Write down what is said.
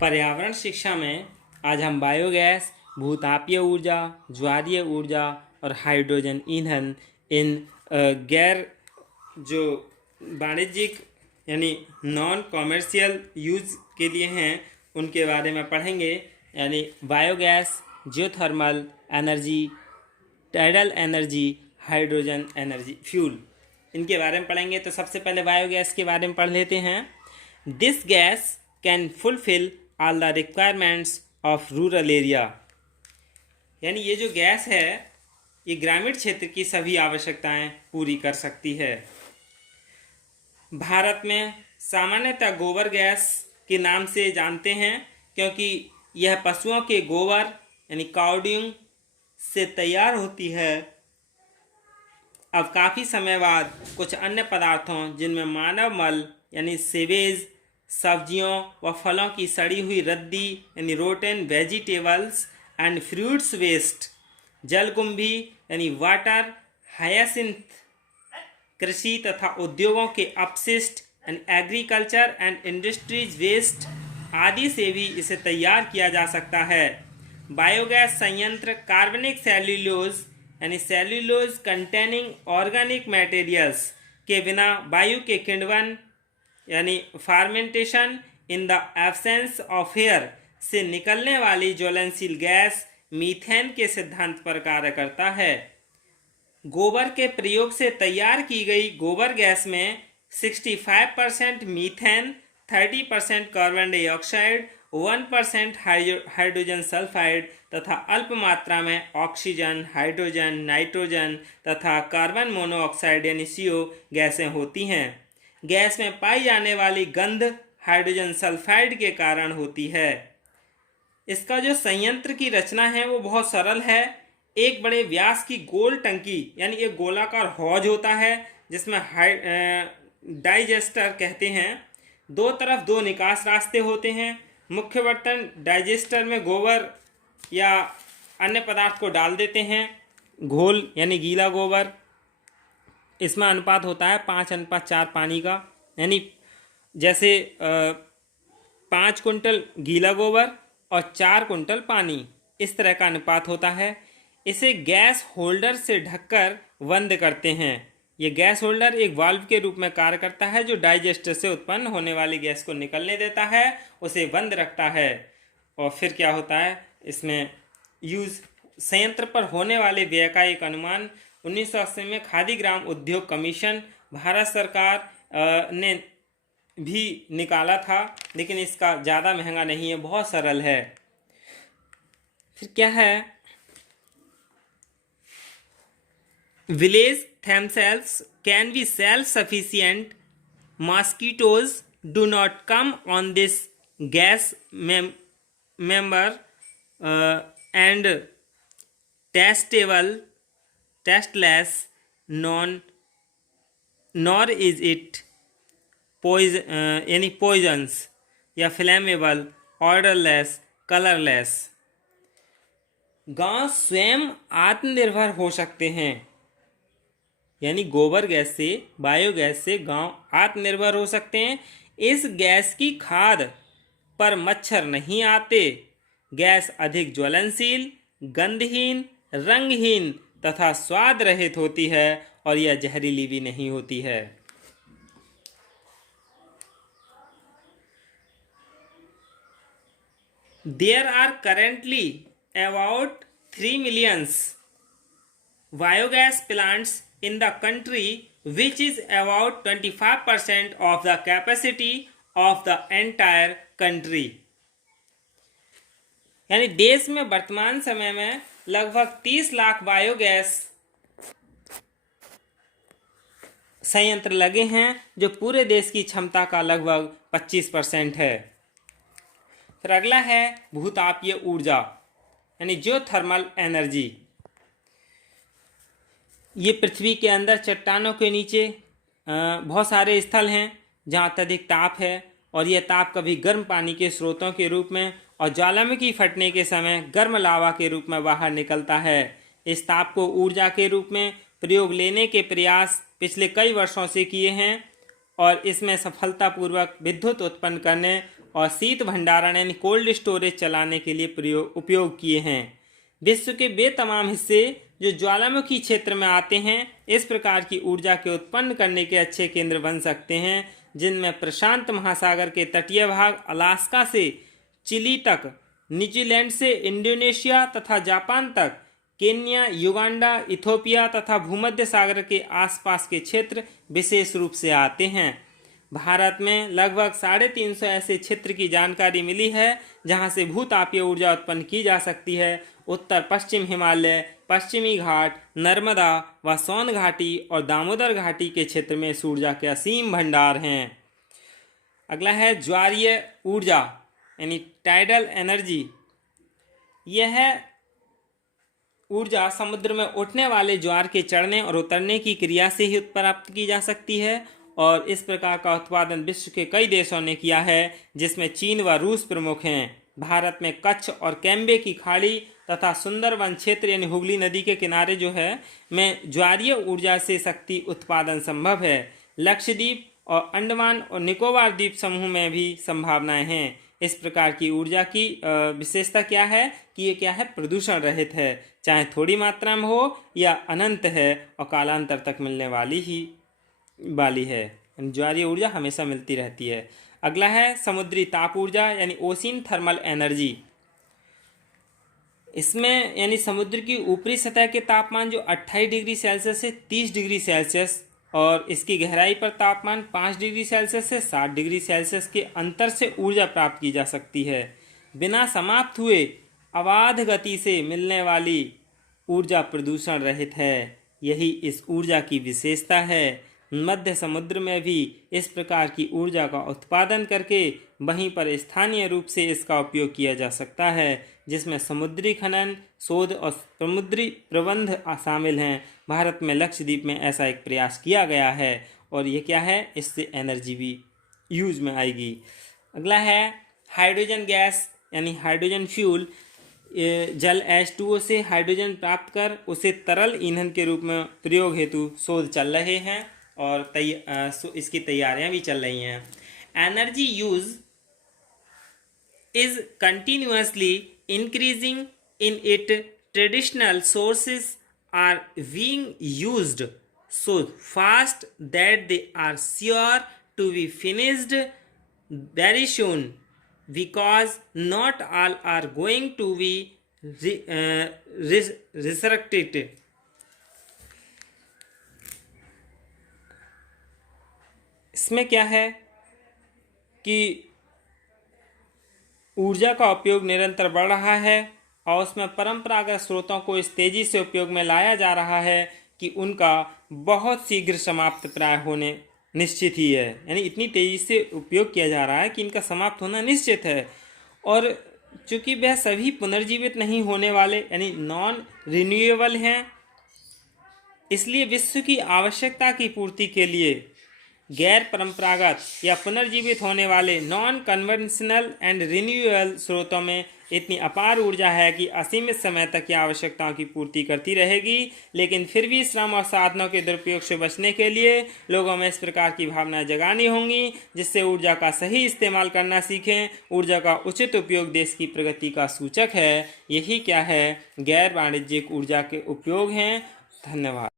पर्यावरण शिक्षा में आज हम बायोगैस, भूतापीय ऊर्जा, ज्वारीय ऊर्जा और हाइड्रोजन ईंधन इन गैर जो वाणिज्यिक यानी नॉन कॉमर्शियल यूज के लिए हैं उनके बारे में पढ़ेंगे। यानी biogas, geothermal energy, tidal energy, hydrogen energy fuel, इनके बारे में पढ़ेंगे। तो सबसे पहले बायोगैस के बारे में पढ़ लेते हैं। This gas can fulfil all the requirements of rural area. यानी ये जो गैस है ये ग्रामीण क्षेत्र की सभी आवश्यकताएं पूरी कर सकती है। भारत में सामान्यतः गोबर गैस के नाम से जानते हैं क्योंकि यह पशुओं के गोबर यानी काउडंग से तैयार होती है। अब काफ़ी समय बाद कुछ अन्य पदार्थों जिनमें मानव मल यानी सीवेज, सब्जियों व फलों की सड़ी हुई रद्दी यानी rotten vegetables and fruits waste, जलकुंभी यानी वाटर हायासिंथ, कृषि तथा उद्योगों के अपशिष्ट and agriculture and industries waste आदि से भी इसे तैयार किया जा सकता है। बायोगैस संयंत्र कार्बनिक सेल्यूलोज यानी सेल्यूलोज कंटेनिंग ऑर्गेनिक मटेरियल्स के बिना वायु के किण्वन यानी fermentation in the absence of air से निकलने वाली ज्वलनशील गैस मीथेन के सिद्धांत पर कार्य करता है। गोबर के प्रयोग से तैयार की गई गोबर गैस में 65% methane, 30% carbon dioxide, 1% hydrogen sulphide तथा अल्प मात्रा में ऑक्सीजन, हाइड्रोजन, नाइट्रोजन तथा कार्बन मोनोऑक्साइड यानी CO गैसें होती हैं। गैस में पाई जाने वाली गंध हाइड्रोजन सल्फाइड के कारण होती है। इसका जो संयंत्र की रचना है वो बहुत सरल है। एक बड़े व्यास की गोल टंकी यानी एक गोलाकार हौज होता है जिसमें डाइजेस्टर कहते हैं। दो तरफ दो निकास रास्ते होते हैं। मुख्य बर्तन डाइजेस्टर में गोबर या अन्य पदार्थ को डाल देते हैं, घोल यानी गीला गोबर। इसमें अनुपात होता है 5:4 पानी का, यानी जैसे 5 कुंटल गीला गोबर और 4 कुंटल पानी, इस तरह का अनुपात होता है। इसे गैस होल्डर से ढककर बंद करते हैं। ये गैस होल्डर एक वाल्व के रूप में कार्य करता है जो डाइजेस्टर से उत्पन्न होने वाली गैस को निकलने देता है, उसे बंद रखता है। और फिर क्या होता है, इसमें यूज संयंत्र पर होने वाले व्यय का एक अनुमान 1980 में खादी ग्राम उद्योग कमीशन भारत सरकार ने भी निकाला था, लेकिन इसका ज़्यादा महंगा नहीं है, बहुत सरल है। फिर क्या है, village themselves can be self-sufficient. Mosquitoes do not come on this gas member and tasteless, nor is it any poisons या flammable, odorless, colorless. गांव स्वयं आत्मनिर्भर हो सकते हैं। यानी गोबर गैस से, बायोगैस से गांव आत्मनिर्भर हो सकते हैं। इस गैस की खाद पर मच्छर नहीं आते। गैस अधिक ज्वलनशील, गंधहीन, रंगहीन तथा स्वाद रहित होती है और यह जहरीली भी नहीं होती है। There are currently about 3 million biogas plants in the country, which is about 25% of the capacity of the entire country. यानी देश में वर्तमान समय में लगभग 30 लाख बायोगैस संयंत्र लगे हैं जो पूरे देश की क्षमता का लगभग 25% है। फिर अगला है भूतापीय ऊर्जा यानी जियोथर्मल एनर्जी। ये पृथ्वी के अंदर चट्टानों के नीचे बहुत सारे स्थल हैं जहाँ अत्यधिक ताप है और यह ताप कभी गर्म पानी के स्रोतों के रूप में और ज्वालामुखी फटने के समय गर्म लावा के रूप में बाहर निकलता है। इस ताप को ऊर्जा के रूप में प्रयोग लेने के प्रयास पिछले कई वर्षों से किए हैं और इसमें सफलतापूर्वक विद्युत उत्पन्न करने और शीत भंडारण यानी कोल्ड स्टोरेज चलाने के लिए उपयोग किए हैं। विश्व के वे तमाम हिस्से जो ज्वालामुखी क्षेत्र में आते हैं इस प्रकार की ऊर्जा के उत्पन्न करने के अच्छे केंद्र बन सकते हैं, जिनमें प्रशांत महासागर के तटीय भाग अलास्का से चिली तक, न्यूजीलैंड से इंडोनेशिया तथा जापान तक, केन्या, युगांडा, इथोपिया तथा भूमध्य सागर के आसपास के क्षेत्र विशेष रूप से आते हैं। भारत में लगभग 350 ऐसे क्षेत्र की जानकारी मिली है जहां से भूतापीय ऊर्जा उत्पन्न की जा सकती है। उत्तर पश्चिम हिमालय, पश्चिमी घाट, नर्मदा व सोन घाटी और दामोदर घाटी के क्षेत्र में इस ऊर्जा के असीम भंडार हैं। अगला है ज्वारीय ऊर्जा यानी टाइडल एनर्जी। यह ऊर्जा समुद्र में उठने वाले ज्वार के चढ़ने और उतरने की क्रिया से ही प्राप्त की जा सकती है और इस प्रकार का उत्पादन विश्व के कई देशों ने किया है, जिसमें चीन व रूस प्रमुख हैं। भारत में कच्छ और कैम्बे की खाड़ी तथा सुंदरवन क्षेत्र यानी हुगली नदी के किनारे जो है में ज्वारीय ऊर्जा से शक्ति उत्पादन संभव है। लक्षद्वीप और अंडमान और निकोबार द्वीप समूह में भी संभावनाएं हैं। इस प्रकार की ऊर्जा की विशेषता क्या है कि ये क्या है, प्रदूषण रहित है, चाहे थोड़ी मात्रा में हो या अनंत है और कालांतर तक मिलने वाली है। ज्वारीय ऊर्जा हमेशा मिलती रहती है। अगला है समुद्री ताप ऊर्जा यानी ओशियन थर्मल एनर्जी। इसमें यानी समुद्र की ऊपरी सतह के तापमान जो 28 डिग्री सेल्सियस से 30 डिग्री सेल्सियस और इसकी गहराई पर तापमान 5 डिग्री सेल्सियस से 60 डिग्री सेल्सियस के अंतर से ऊर्जा प्राप्त की जा सकती है। बिना समाप्त हुए अबाध गति से मिलने वाली ऊर्जा प्रदूषण रहित है। यही इस ऊर्जा की विशेषता है। मध्य समुद्र में भी इस प्रकार की ऊर्जा का उत्पादन करके वहीं पर स्थानीय रूप से इसका उपयोग किया जा सकता है, जिसमें समुद्री खनन, शोध और समुद्री प्रबंध शामिल हैं। भारत में लक्षद्वीप में ऐसा एक प्रयास किया गया है और ये क्या है, इससे एनर्जी भी यूज में आएगी। अगला है हाइड्रोजन गैस यानी हाइड्रोजन फ्यूल। जल H2O से हाइड्रोजन प्राप्त कर उसे तरल ईंधन के रूप में प्रयोग हेतु शोध चल रहे हैं और इसकी तैयारियां भी चल रही हैं। Energy use is continuously increasing in it traditional sources are being used so fast that they are sure to be finished very soon, because not all are going to be resurrected. इसमें क्या है कि ऊर्जा का उपयोग निरंतर बढ़ रहा है और उसमें परंपरागत स्रोतों को इस तेजी से उपयोग में लाया जा रहा है कि उनका बहुत शीघ्र समाप्त प्राय होने निश्चित ही है। यानी इतनी तेजी से उपयोग किया जा रहा है कि इनका समाप्त होना निश्चित है और चूंकि वह सभी पुनर्जीवित नहीं होने वाले यानी नॉन रिन्यूएबल हैं, इसलिए विश्व की आवश्यकता की पूर्ति के लिए गैर परंपरागत या पुनर्जीवित होने वाले नॉन कन्वेंशनल एंड रिन्यूएबल स्रोतों में इतनी अपार ऊर्जा है कि असीमित समय तक की आवश्यकताओं की पूर्ति करती रहेगी। लेकिन फिर भी श्रम और साधनों के दुरुपयोग से बचने के लिए लोगों में इस प्रकार की भावनाएं जगानी होंगी जिससे ऊर्जा का सही इस्तेमाल करना सीखें। ऊर्जा का उचित उपयोग देश की प्रगति का सूचक है। यही क्या है, गैर वाणिज्यिक ऊर्जा के उपयोग हैं। धन्यवाद।